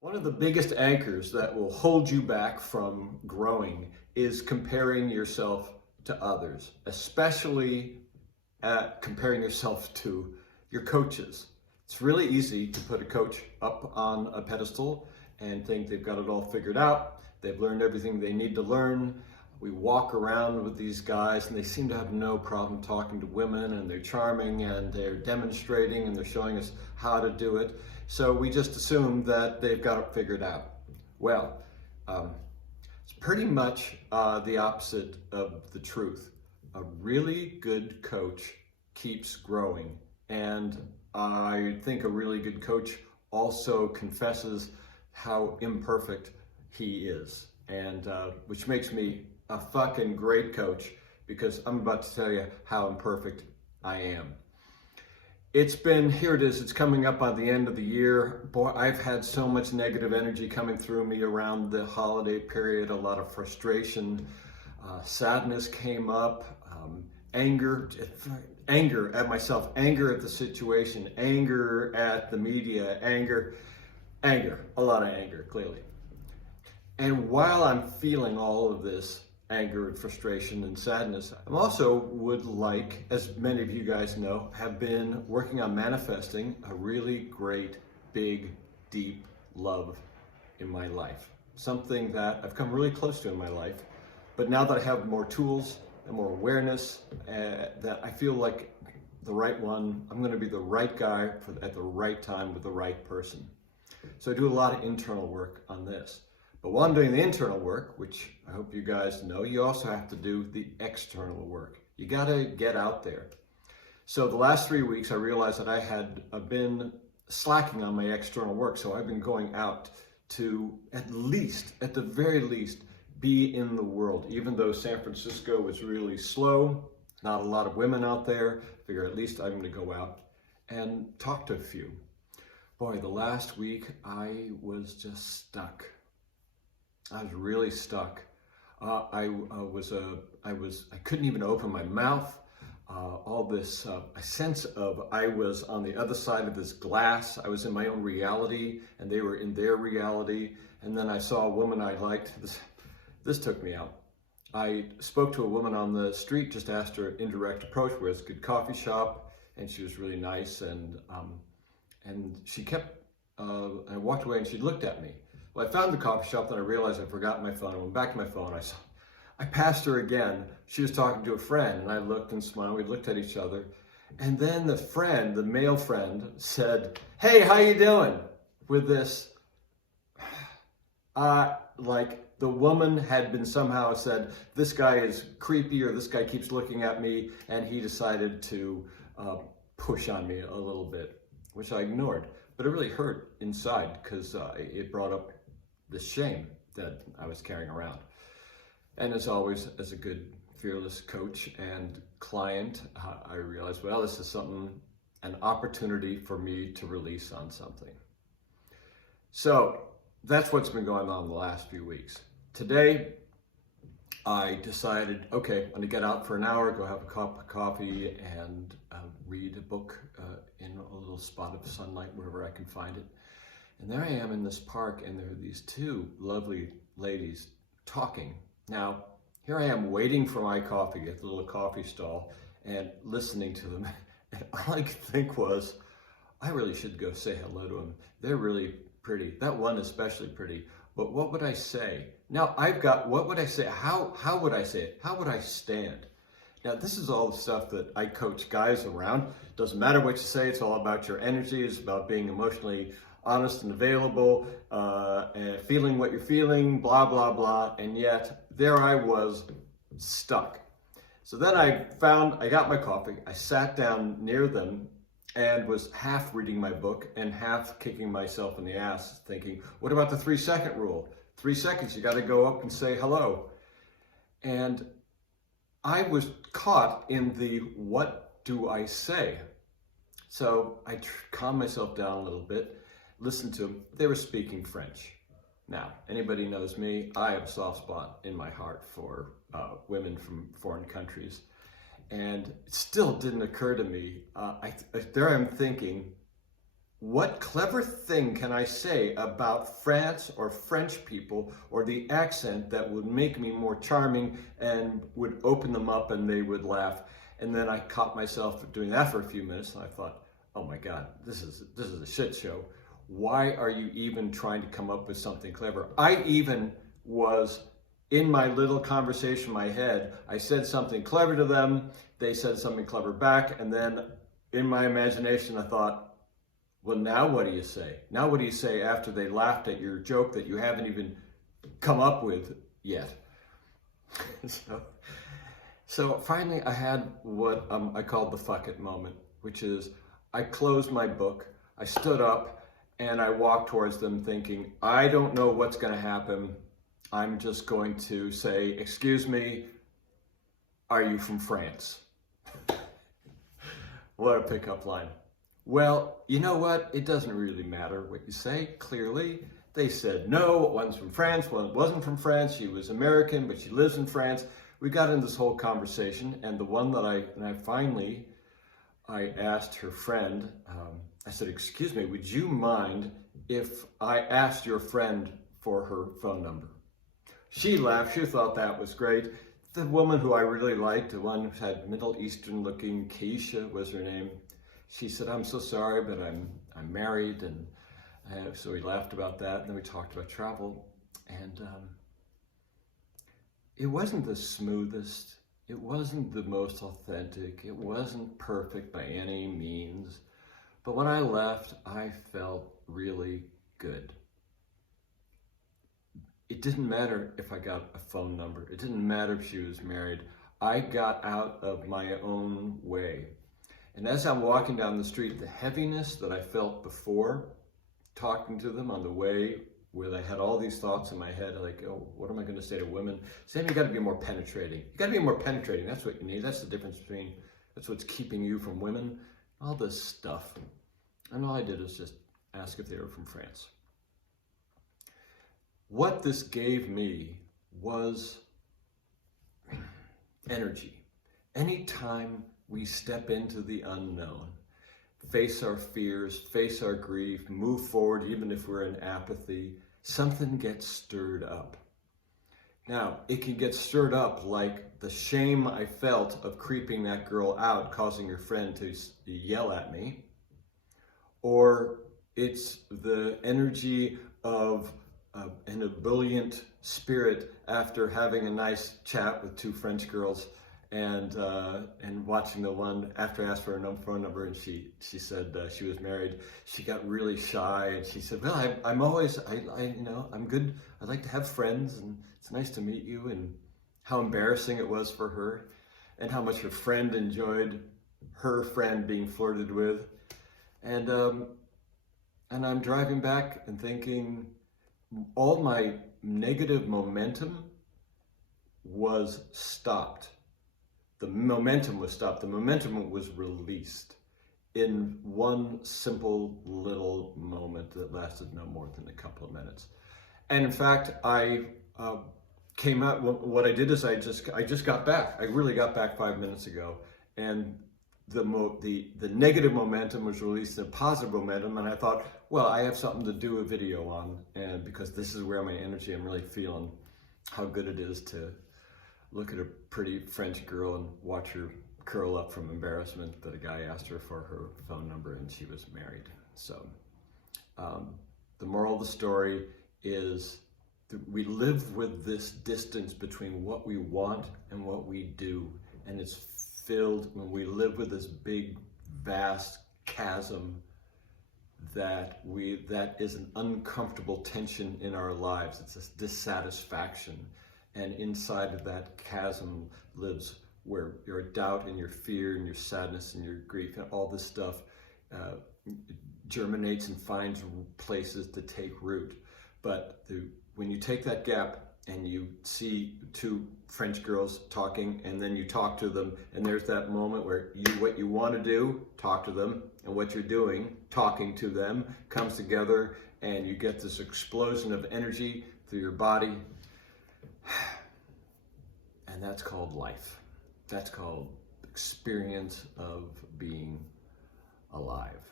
One of the biggest anchors that will hold you back from growing is comparing yourself to others, especially comparing yourself to your coaches. It's really easy to put a coach up on a pedestal and think they've got it all figured out. They've learned everything they need to learn. We walk around with these guys and they seem to have no problem talking to women, and they're charming and they're demonstrating and they're showing us how to do it. So we just assume that they've got it figured out. Well, it's pretty much the opposite of the truth. A really good coach keeps growing, and I think a really good coach also confesses how imperfect he is, and which makes me a fucking great coach, because I'm about to tell you how imperfect I am. Here it is, it's coming up on the end of the year. Boy, I've had so much negative energy coming through me around the holiday period, a lot of frustration, sadness came up, anger at myself, anger at the situation, anger at the media, anger, a lot of anger, clearly. And while I'm feeling all of this anger and frustration and sadness, I also would like, as many of you guys know, have been working on manifesting a really great, big, deep love in my life. Something that I've come really close to in my life. But now that I have more tools and more awareness, that I feel like the right one, I'm going to be the right guy at the right time with the right person. So I do a lot of internal work on this. But while I'm doing the internal work, which I hope you guys know, you also have to do the external work. You got to get out there. So the last 3 weeks, I realized that I had been slacking on my external work. So I've been going out to at the very least, be in the world. Even though San Francisco was really slow, not a lot of women out there, I figure at least I'm going to go out and talk to a few. Boy, the last week, I was just stuck. I was really stuck. I couldn't even open my mouth. All this, a sense of I was on the other side of this glass. I was in my own reality and they were in their reality. And then I saw a woman I liked. This took me out. I spoke to a woman on the street, just asked her an indirect approach, where it's a good coffee shop, and she was really nice. And she kept, I walked away and she looked at me. Well, I found the coffee shop, then I realized I'd forgotten my phone. I went back to my phone. I passed her again. She was talking to a friend, and I looked and smiled. We looked at each other. And then the male friend, said, "Hey, how you doing?" With this, like the woman had been somehow said, this guy is creepy, or this guy keeps looking at me, and he decided to push on me a little bit, which I ignored. But it really hurt inside, because it brought up the shame that I was carrying around. And as always, as a good, fearless coach and client, I realized, well, this is an opportunity for me to release on something. So that's what's been going on the last few weeks. Today, I decided, okay, I'm gonna get out for an hour, go have a cup of coffee, and read a book in a little spot of sunlight, wherever I can find it. And there I am in this park, and there are these two lovely ladies talking. Now, here I am waiting for my coffee at the little coffee stall and listening to them. And all I could think was, I really should go say hello to them. They're really pretty. That one especially pretty. But what would I say? Now what would I say? How would I say it? How would I stand? Now, this is all the stuff that I coach guys around. Doesn't matter what you say. It's all about your energy. It's about being emotionally honest and available, and feeling what you're feeling, blah, blah, blah. And yet there I was, stuck. So then I got my coffee. I sat down near them and was half reading my book and half kicking myself in the ass, thinking, what about the 3-second rule? 3 seconds, you got to go up and say hello. And I was caught in the what do I say? So I calmed myself down a little bit, listened to them. They were speaking French. Now, anybody knows me, I have a soft spot in my heart for women from foreign countries. And it still didn't occur to me. There I'm thinking, what clever thing can I say about France or French people or the accent that would make me more charming and would open them up and they would laugh? And then I caught myself doing that for a few minutes and I thought, oh my God, this is a shit show. Why are you even trying to come up with something clever? I even was in my little conversation in my head, I said something clever to them, they said something clever back, and then in my imagination I thought, well, now what do you say? Now what do you say after they laughed at your joke that you haven't even come up with yet? So finally I had what I called the fuck it moment, which is I closed my book, I stood up, and I walked towards them thinking, I don't know what's going to happen. I'm just going to say, excuse me, are you from France? What a pickup line. Well, you know what? It doesn't really matter what you say, clearly. They said, no, one's from France, one wasn't from France, she was American, but she lives in France. We got into this whole conversation, and the one that I asked her friend, I said, excuse me, would you mind if I asked your friend for her phone number? She laughed, she thought that was great. The woman who I really liked, the one who had Middle Eastern looking, Keisha was her name. She said, I'm so sorry, but I'm married, and so we laughed about that, and then we talked about travel, and it wasn't the smoothest, it wasn't the most authentic, it wasn't perfect by any means, but when I left, I felt really good. It didn't matter if I got a phone number, it didn't matter if she was married, I got out of my own way. And as I'm walking down the street, the heaviness that I felt before talking to them on the way, where I had all these thoughts in my head, like, oh, what am I going to say to women? Sam, you got to be more penetrating. You got to be more penetrating. That's what you need. That's the difference between, that's what's keeping you from women. All this stuff. And all I did was just ask if they were from France. What this gave me was energy. Anytime we step into the unknown, face our fears, face our grief, move forward even if we're in apathy, something gets stirred up. Now, it can get stirred up like the shame I felt of creeping that girl out, causing her friend to yell at me, or it's the energy of an ebullient spirit after having a nice chat with two French girls and watching the one, after I asked for her phone number and she said she was married, she got really shy and she said, well, I'm always, I'm good. I like to have friends and it's nice to meet you, and how embarrassing it was for her and how much her friend enjoyed her friend being flirted with. And I'm driving back and thinking all my negative momentum was stopped. The momentum was stopped. The momentum was released in one simple little moment that lasted no more than a couple of minutes. And in fact, I came out, what I did is I just got back. I really got back 5 minutes ago. And the negative momentum was released in a positive momentum. And I thought, well, I have something to do a video on. And because this is where my energy, I'm really feeling how good it is to look at a pretty French girl and watch her curl up from embarrassment that a guy asked her for her phone number and she was married. So the moral of the story is that we live with this distance between what we want and what we do. And it's filled when we live with this big, vast chasm that is an uncomfortable tension in our lives. It's a dissatisfaction. And inside of that chasm lives where your doubt and your fear and your sadness and your grief and all this stuff germinates and finds places to take root. But when you take that gap and you see two French girls talking and then you talk to them, and there's that moment where what you want to do, talk to them, and what you're doing, talking to them, comes together and you get this explosion of energy through your body. And that's called life. That's called experience of being alive.